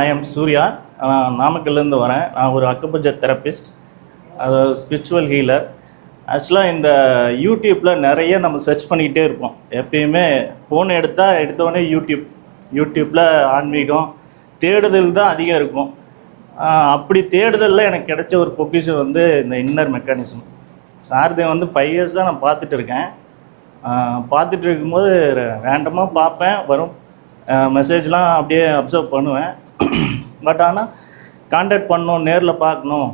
I am Surya. நான் நாமக்கல்லேருந்து வரேன். நான் ஒரு அக்குபஞ்சர் தெரபிஸ்ட், அது ஸ்பிரிச்சுவல் ஹீலர். ஆக்சுவலாக இந்த யூடியூப்பில் நிறைய நம்ம சர்ச் பண்ணிக்கிட்டே இருப்போம். எப்பயுமே ஃபோன் எடுத்தோடனே யூடியூப்பில் ஆன்மீகம் தேடுதல் தான் அதிகம் இருக்கும். அப்படி தேடுதலில் எனக்கு கிடைச்ச ஒரு பொக்கிஷம் வந்து இந்த இன்னர் மெக்கானிசம். சார்தை வந்து 5 இயர்ஸாக நான் பார்த்துட்டு இருக்கேன். பார்த்துட்டு இருக்கும்போது ரேண்டமாக பார்ப்பேன், வரும் மெசேஜ்லாம் அப்படியே அப்சர்வ் பண்ணுவேன். பட் ஆனால் கான்டாக்ட் பண்ணணும், நேரில் பார்க்கணும்,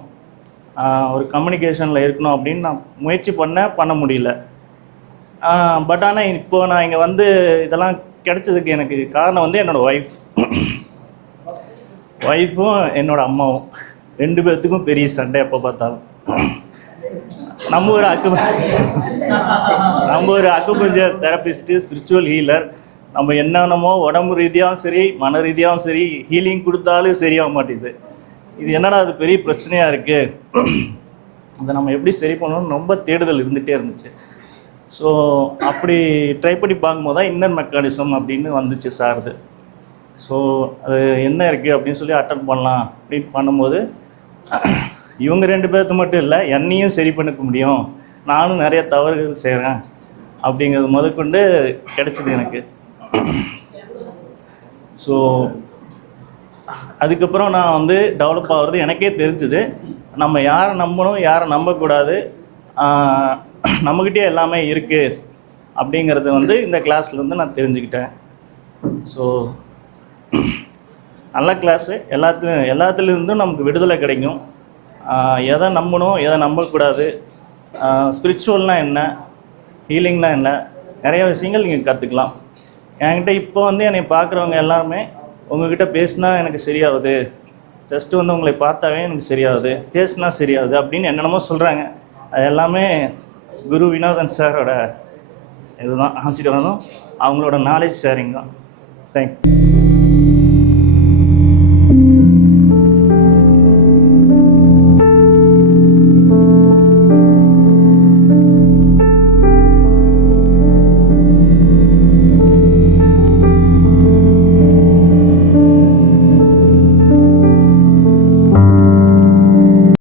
ஒரு கம்யூனிகேஷனில் இருக்கணும் அப்படின்னு நான் முயற்சி பண்ண முடியல. பட் ஆனால் இப்போது நான் இங்கே வந்து இதெல்லாம் கிடைச்சதுக்கு எனக்கு காரணம் வந்து என்னோடய ஒய்ஃபும் என்னோடய அம்மாவும் 2 பேர்த்துக்கும் பெரிய சண்டை எப்போ பார்த்தாலும். நம்ம ஒரு அக்குபஞ்சர் தெரபிஸ்ட்டு, ஸ்பிரிச்சுவல் ஹீலர். நம்ம என்னென்னமோ உடம்பு ரீதியாகவும் சரி, மன ரீதியாகவும் சரி, ஹீலிங் கொடுத்தாலும் சரியாக மாட்டேங்குது. இது என்னடா அது பெரிய பிரச்சனையாக இருக்குது, அதை நம்ம எப்படி சரி பண்ணணும்னு ரொம்ப தேடுதல் இருந்துகிட்டே இருந்துச்சு. ஸோ அப்படி ட்ரை பண்ணி பார்க்கும்போது தான் இன்னர் மெக்கானிசம் அப்படின்னு வந்துச்சு சார்து. ஸோ அது என்ன இருக்குது அப்படின்னு சொல்லி அட்டன் பண்ணலாம் அப்படின்னு பண்ணும்போது, இவங்க 2 பேர்த்து மட்டும் இல்லை, என்னையும் சரி பண்ணிக்க முடியும், நானும் நிறைய தவறுகள் செய்கிறேன் அப்படிங்கிறது முதற்கொண்டு கிடைச்சிது எனக்கு. ஸோ அதுக்கப்புறம் நான் வந்து டெவலப் ஆகிறது எனக்கே தெரிஞ்சுது. நம்ம யாரை நம்பணும், யாரை நம்பக்கூடாது, நம்மக்கிட்டே எல்லாமே இருக்குது அப்படிங்கிறது வந்து இந்த கிளாஸ்லேருந்து நான் தெரிஞ்சுக்கிட்டேன். ஸோ நல்ல கிளாஸு. எல்லாத்துலேருந்தும் நமக்கு விடுதலை கிடைக்கும். எதை நம்பணும், எதை நம்பக்கூடாது, ஸ்பிரிச்சுவல்னால் என்ன, ஹீலிங்னால் என்ன, நிறைய விஷயங்கள் நீங்கள் கற்றுக்கலாம். என்கிட்ட இப்போ வந்து என்னை பார்க்குறவங்க எல்லாருமே, உங்கள்கிட்ட பேசினா எனக்கு சரியாகுது, ஜஸ்ட்டு வந்து உங்களை பார்த்தாவே எனக்கு சரியாகுது, பேசினா சரியாகுது அப்படின்னு என்னென்னமோ சொல்கிறாங்க. அது எல்லாமே குரு வினோதன் சாரோட இதுதான், ஆசீர்வாதம், அவங்களோட நாலேஜ் ஷேரிங் தான். தேங்க்யூ.